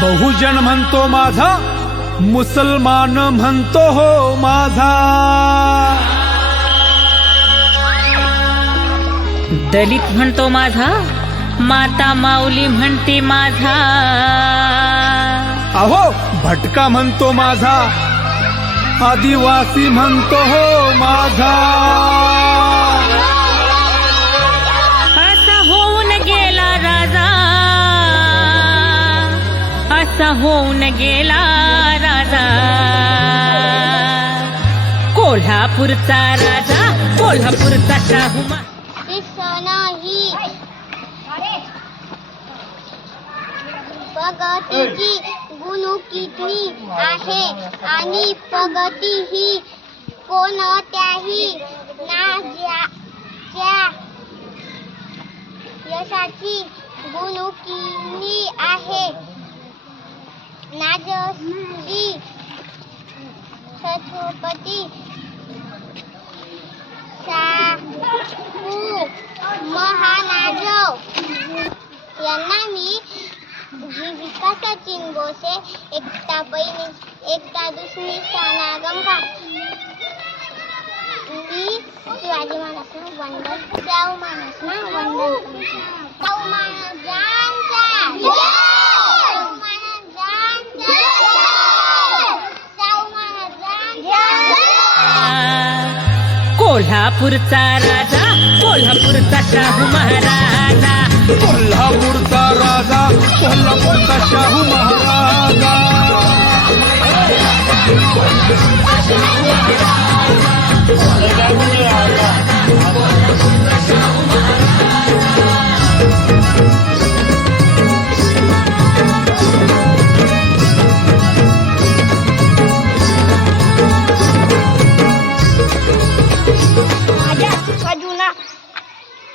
बहुजन म्हणतो माझा, मुसलमान म्हणतो हो माझा, दलित म्हणतो माझा, माता माऊली म्हणते माझा, अहो भटका म्हणतो माझा, आदिवासी म्हणतो हो माझा. असा होऊन गेला राजा, असा होऊन गेला राजा, कोल्हापूरचा राजा, कोल्हापूरचा शाहू. प्रगतीची गुणू किती आहे आणि प्रगती ही कोणत्याही नात्याच्या यशाची गुणुकिनी आहे. नाजशी छत्रपती शाहू महाराज यांना मी विकासाची गोष्ट एकता बहिणी एकता दुसरी सानागम का मी शिवाजी महाराज वंदन शाहू महाराज वंदन शाहू महाराजांचा शाहू महाराजांचा शाहू महाराजांचा. कोल्हापूरचा राजा, कोल्हापूरचा शाहू महाराजा, कोल्हापूरचा राजा, कोल्हापूरचा शाहू महाराजा.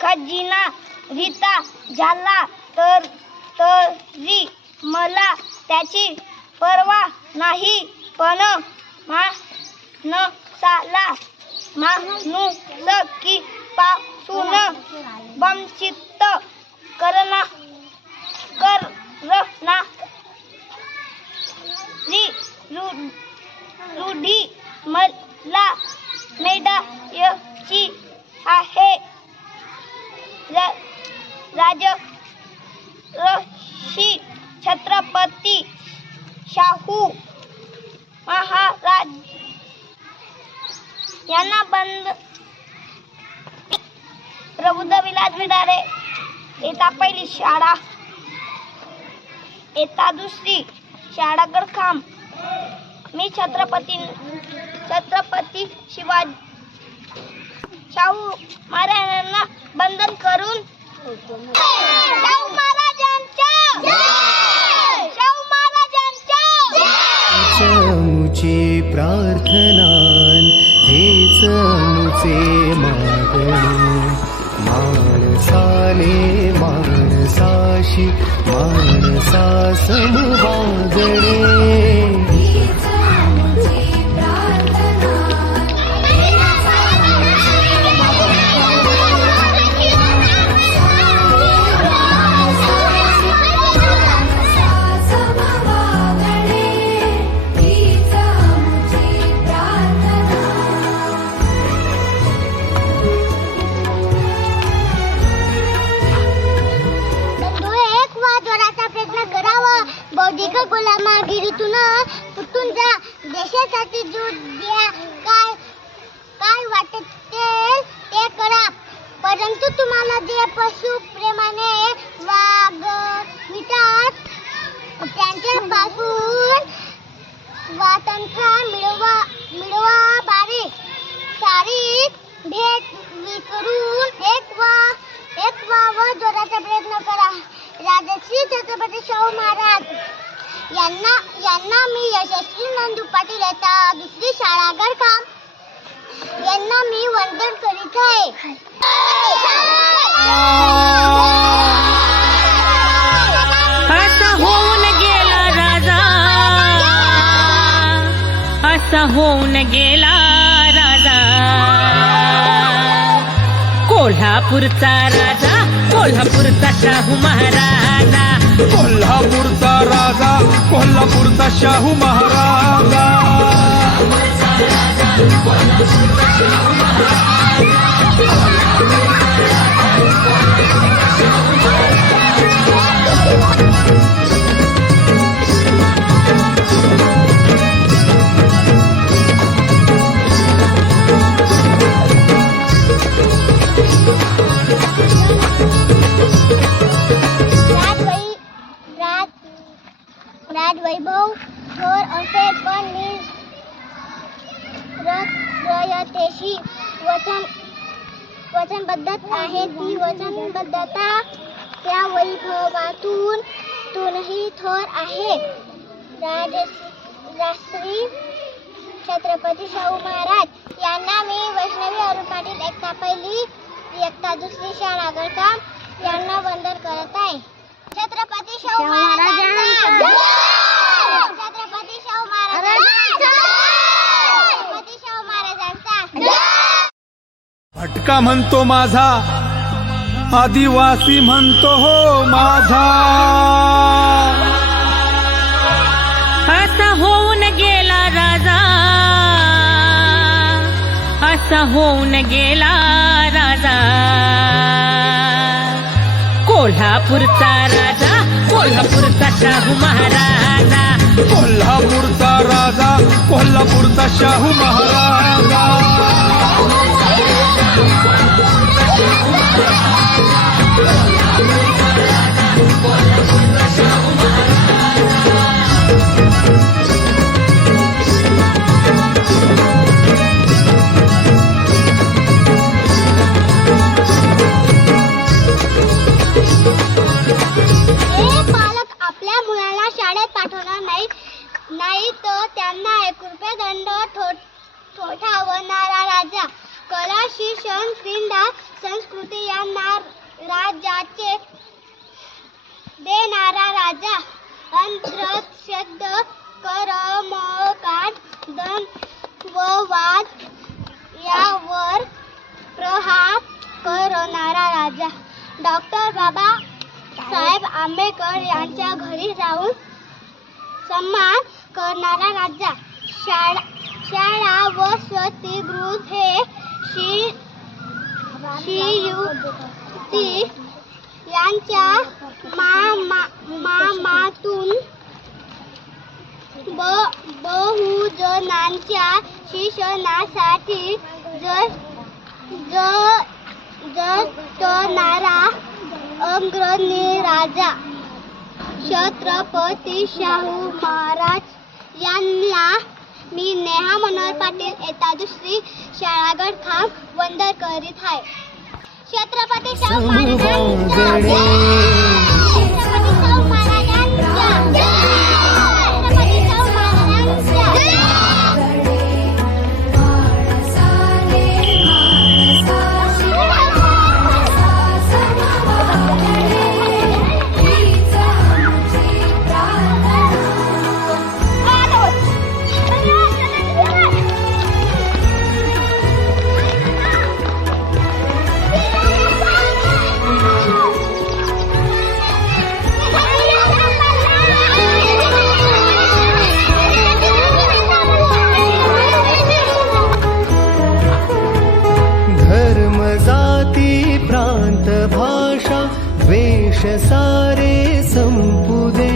खजिना रीता झाला तर तरी मला त्याची पर्वा नाही, पण माणसाला माणुसकीपासून वंचित करणारी रूढी मला मेडायची आहे. राजर्षी छत्रपती शाहू महाराज यांना बंद प्रबुद्धविलास बिडारे. येता पहिली शाळा, येता दुसरी शाळा गडखाम. मी छत्रपती शिवाजी शाहू महाराजांना बंधन करून शाहू महाराजांच्या शाहू महाराजांच्या मुचे प्रार्थना हेच मुचे मागणे. माणसाने माणसाशी माणसा समवागणे. बौद्धिक गुलामगिरीतून तुटून जा, देशासाठी जीव द्या. काय वाटत ते करा, परंतु तुम्हाला जे पशु प्रेमाने वागवितात त्यांच्यापासून स्वातंत्र्य मिळवा बारे. सारी भेट विसरून एक व जोराचा प्रयत्न करा. राजश्री छत्रपती शाहू महाराज यांना मी यशस्वी नंदू पाटील येता दुसरी शाळा गडखाम यांना मी वंदन करीत आहे. असा होऊन गेला राजा, असा होऊन गेला राजा, कोल्हापूरचा राजा, कोल्हापूरचा शाहू महाराजा, कोल्हापूरचा राजा, कोल्हापूरचा शाहू महाराजा राजवैभव थोर असे पण रयतेशी वचनबद्ध आहे. ती वचनबद्धता त्या वैभवातूनही थोर आहे. राजश्री छत्रपती शाहू महाराज यांना मी वैष्णवी अरुण पाटील एकता पहिली इयत्ता दुसरी शाळा गडकाम यांना वंदन करत आहे. छत्रपती शाहू महाराजांचा छत्रपती शाहू महाराजांचा छत्रपती शाहू महाराजांचा भटका म्हणतो माझा आदिवासी म्हणतो हो माझा असा होऊन गेला राजा असा होऊन गेला राजा कोल्हापूरचा राजा कोल्हापूरचा शाहू महाराजा कोल्हापूरचा राजा कोल्हापूरचा शाहू महाराजा पालक आपल्या मुलाला शाळेत पाठवणार नाही तर त्यांना 1 रुपये दंड ठोठावणारा राजा कला शिक्षण क्रीडा संस्कृती यांना राज्याचे देणारा राजा अंधश्रद्धा कर्मकांड दंड व वाद यावर प्रहार करणारा राजा डॉक्टर बाबासाहेब आंबेडकर यांच्या घरी जाऊन सन्मान करणारा राजा शाळा व वसतिगृह हे श्रीयुती यांच्या मामातून बहुजनांच्या शिक्षणासाठी झटणारा अग्रणी राजा छत्रपती शाहू महाराज यांना मी नेहा मनोहर पाटील इयत्ता दुसरी शाळा गडखाम वंदन करीत आहे. छत्रपती शाहू महाराजांचा छत्रपती शाहू महाराजांचा छत्रपती शाहू महाराजांचा प्रांत भाषा वेश सारे संपुदे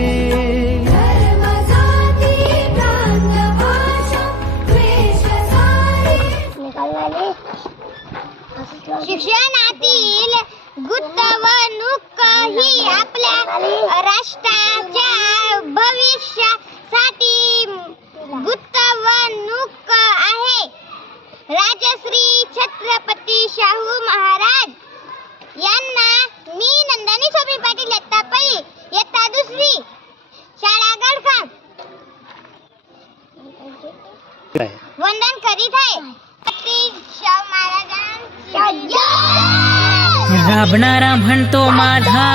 शिक्षणातील गुंतवणूक ही आपल्या राष्ट्राच्या भविष्यासाठी गुंतवणूक आहे. राजश्री छत्रपती शाहू महाराज यांना मी नंदिनी सोबी पाटील इयत्ता पहिली इयत्ता दुसरी शाळा गडखाम वंदन करीत आहे. शाहू महाराजांचा राबणारा म्हणतो माझा